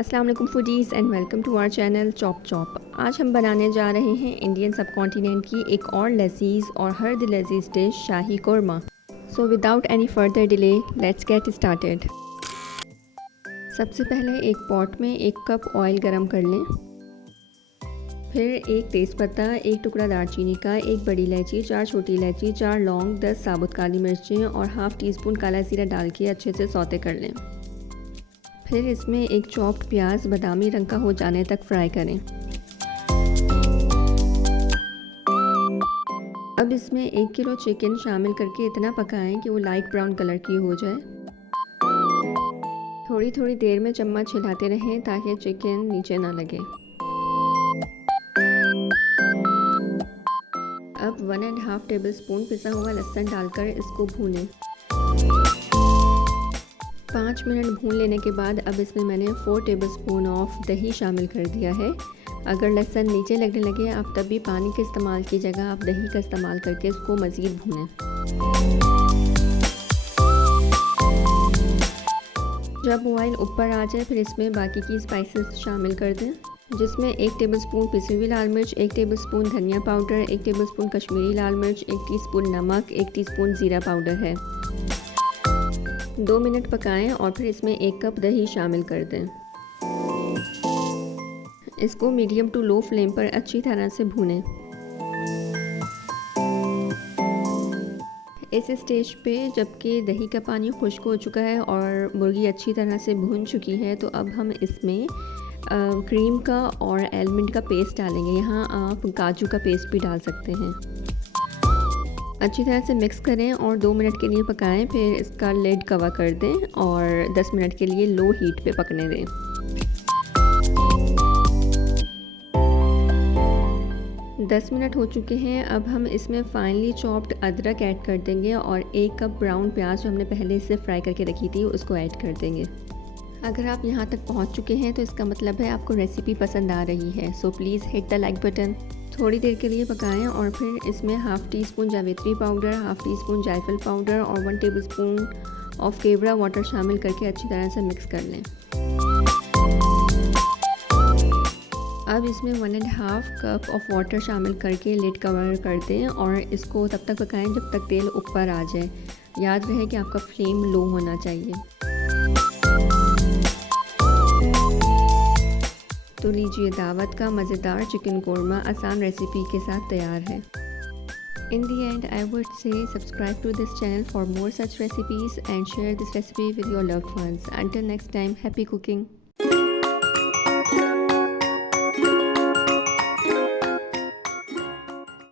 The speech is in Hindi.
अस्सलाम वालेकुम foodies and welcome to our channel chop chop. आज हम बनाने जा रहे हैं इंडियन सब कॉन्टिनेंट की एक और लजीज़ और हर लजीज़ dish shahi korma. So without any further delay let's get started. सबसे पहले एक पॉट में 1 कप ऑयल गरम कर लें। फिर 1 तेज़पत्ता, 1 टुकड़ा दालचीनी का, 1 बड़ी इलायची, 4 छोटी इलायची, 4 लौंग, 10 साबुत काली मिर्चें और हाफ़ टी स्पून काला ज़ीरा डाल के अच्छे से सौते कर लें। फिर इसमें 1 चॉप्ड प्याज बादामी रंग का हो जाने तक फ्राई करें। अब इसमें 1 किलो चिकन शामिल करके इतना पकाएं कि वो लाइट ब्राउन कलर की हो जाए। थोड़ी थोड़ी देर में चम्मच हिलाते रहें ताकि चिकन नीचे ना लगे। अब 1.5 टेबलस्पून पिसा हुआ लहसुन डालकर इसको भूनें। 5 मिनट भून लेने के बाद अब इसमें मैंने 4 टेबलस्पून ऑफ दही शामिल कर दिया है। अगर लहसुन नीचे लगने लगे आप तब भी पानी के इस्तेमाल की जगह आप दही का इस्तेमाल करके इसको मज़ीद भूनें। जब ऑयल ऊपर आ जाए फिर इसमें बाकी की स्पाइसेस शामिल कर दें, जिसमें 1 टेबलस्पून पिसी हुई लाल मिर्च, 1 टेबलस्पून धनिया पाउडर, 1 टेबलस्पून कश्मीरी लाल मिर्च, 1 टीस्पून नमक, 1 टीस्पून ज़ीरा पाउडर है। 2 मिनट पकाएं और फिर इसमें 1 कप दही शामिल कर दें। इसको मीडियम टू लो फ्लेम पर अच्छी तरह से भूनें। इस स्टेज पे जबकि दही का पानी खुश्क हो चुका है और मुर्गी अच्छी तरह से भून चुकी है तो अब हम इसमें क्रीम का और आलमंड का पेस्ट डालेंगे। यहाँ आप काजू का पेस्ट भी डाल सकते हैं। अच्छी तरह से मिक्स करें और 2 मिनट के लिए पकाएं। फिर इसका लिड कवर कर दें और 10 मिनट के लिए लो हीट पे पकने दें। दस मिनट हो चुके हैं। अब हम इसमें फाइनली चॉप्ड अदरक ऐड कर देंगे और 1 कप ब्राउन प्याज जो हमने पहले से फ्राई करके रखी थी उसको ऐड कर देंगे। अगर आप यहाँ तक पहुँच चुके हैं तो इसका मतलब है आपको रेसिपी पसंद आ रही है। So please hit the like button. थोड़ी देर के लिए पकाएं और फिर इसमें हाफ़ टी स्पून जावित्री पाउडर, हाफ़ टी स्पून जायफल पाउडर और 1 टेबलस्पून ऑफ केवड़ा वाटर शामिल करके अच्छी तरह से मिक्स कर लें। अब इसमें 1.5 कप ऑफ वाटर शामिल करके लिड कवर कर दें और इसको तब तक पकाएं जब तक तेल ऊपर आ जाए। याद रहे कि आपका फ्लेम लो होना चाहिए। तो लीजिए, दावत का मज़ेदार चिकन कोरमा आसान रेसिपी के साथ तैयार है। In the end, I would say subscribe to this channel for more such recipes and share this recipe with your loved ones. Until next time, happy cooking!